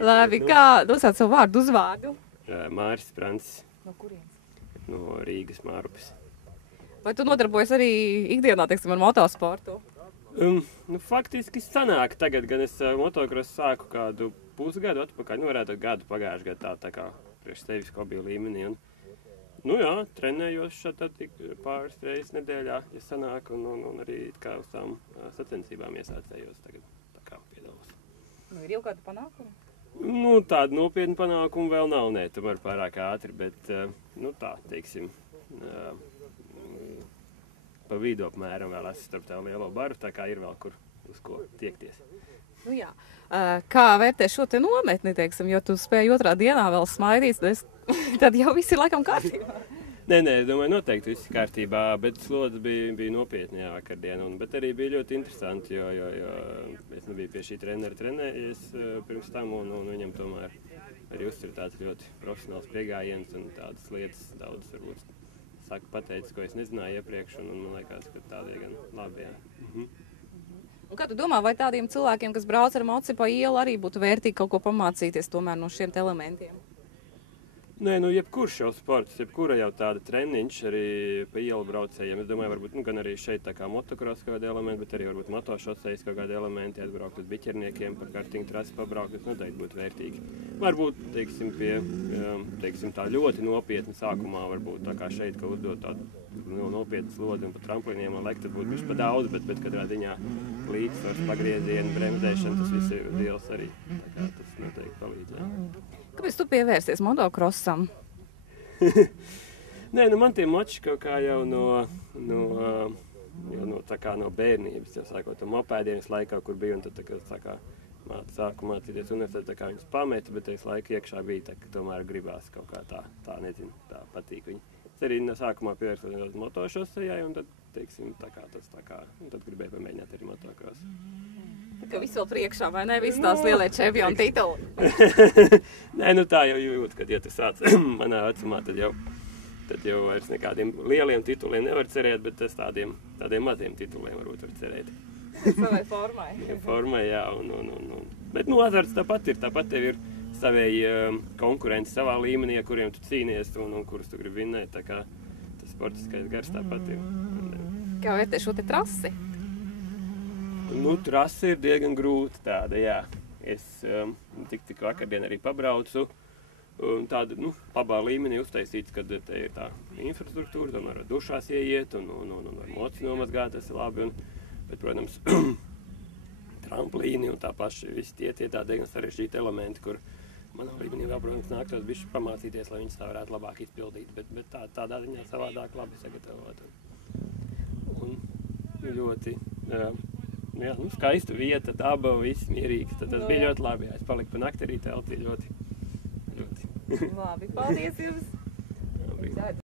Labi, kā nosauc savu vārdu uzvārdu? Māris Sprants. No kurienes? No Rīgas Mārupes. Vai tu nodarbojies arī ikdienā, teiksim, ar motosportu? Faktiski sanāk tagad, gan es motokrosu sāku kādu pusgadu atpakaļ, varētu gadu pagājuši gadu tā kā priekš sevis hobiju līmenī. Jā, trenējos šādi pāris reizes nedēļā, ja sanāk, un arī kā uz tām sacensībām iesācējos tagad, tā kā piedalos. Ir jau kāda panākuma? Tāda nopietna panākuma vēl nav, tomēr pārāk ātri, bet, tā, teiksim, pa vidu apmēram vēl esmu starp tā lielo baru, tā kā ir vēl kur uz ko tiekties. Jā. Kā vērtē šo te nometni, teiksim, jo tu spēji otrā dienā vēl smaidīt, tad jau viss ir laikam kārtībā. Nē, es domāju, noteikti viss kārtībā, bet slodze bija nopietni vakardien, bet arī bija ļoti interesanti, jo es nebiju pie šī trenera trenējies pirms tam, un viņam tomēr arī uzsver tāds ļoti profesionāls piegājiens un tādas lietas daudz varbūt saka pateicis, ko es nezināju iepriekš, un man liekas, ka tā diezgan labi, jā. Un kā tu domā, vai tādiem cilvēkiem, kas brauc ar moci pa ielu, arī būtu vērtīgi kaut ko pamācīties tomēr no šiem elementiem? Nē, jebkurš jau sports, jebkura jau tāda treniņš arī pa ielu braucējiem. Es domāju, varbūt gan arī šeit tā kā motokros kaut kādi elementi, bet arī varbūt motošosejas kaut kādi elementi, atbraukt uz biķerniekiem, par kartiņu trasi pabraukt, tas noteikti būtu vērtīgi. Varbūt, teiksim, tā ļoti nopietni sākumā, varbūt tā kā šeit, ka uzdot tādu nopietnu slodzi un pa tramplīniem un lekt, tad būtu viss pa daudz, bet katrā ziņā līdzsvars, pagriezieni, bremzēšana, tas viss ir liels arī. Tā kā tas noteikti palīdz, jā. Kāpēc tu pievērsies motokrosam? Nē, man tie moči kaut kā jau no bērnības, jau sākot ar mopēdienas laikā, kur biju, un tad tā kā sāku mācīties universitātē, tā kā viņas pameta, bet es laiku iekšā bija tā, ka tomēr gribās kaut kā tā nezinu, tā patīk viņi. Es arī sākumā pievērsos nedaudz motošosejai, un tad, teiksim, un tad gribēju pamēģināt arī motokrosu. Tā kā viss vēl priekšā, vai ne? Viss tās lielie čempionu tituli. Nē, tā jau jūt, kad, ja tu sāc manā vecumā, tad jau vairs nekādiem lieliem tituliem nevar cerēt, bet tādiem maziem tituliem varbūt var cerēt. Savai formai. Formai, jā, bet, azarts tāpat tev ir savēji konkurenti savā līmenī, ar kuriem tu cīnies un kurus tu gribi vinnēt, tā kā tas sportiskais gars tāpat ir. Kā vērtē šo te trasi? Trase ir diezgan grūta tāda, jā. Es tik vakardien arī pabraucu. Tāda, labā līmenī uztaisīts, kad te ir tā infrastruktūra, tomēr var dušās ieiet un var moci nomazgāt, tas ir labi. Bet, protams, tramplīni un tā paši visi tie tā diezgan sarežģīti elementi, kur manā līmenī vēl, protams, nāktos bišķi pamācīties, lai viņas tā varētu labāk izpildīt. Bet tādā ziņā savādāk labi sagatavot. Un ļoti... skaista vieta, daba, viss mierīgs. Tad tas bija ļoti labi. Es paliku pa nakti arī teltī ļoti. Labi, paldies jums!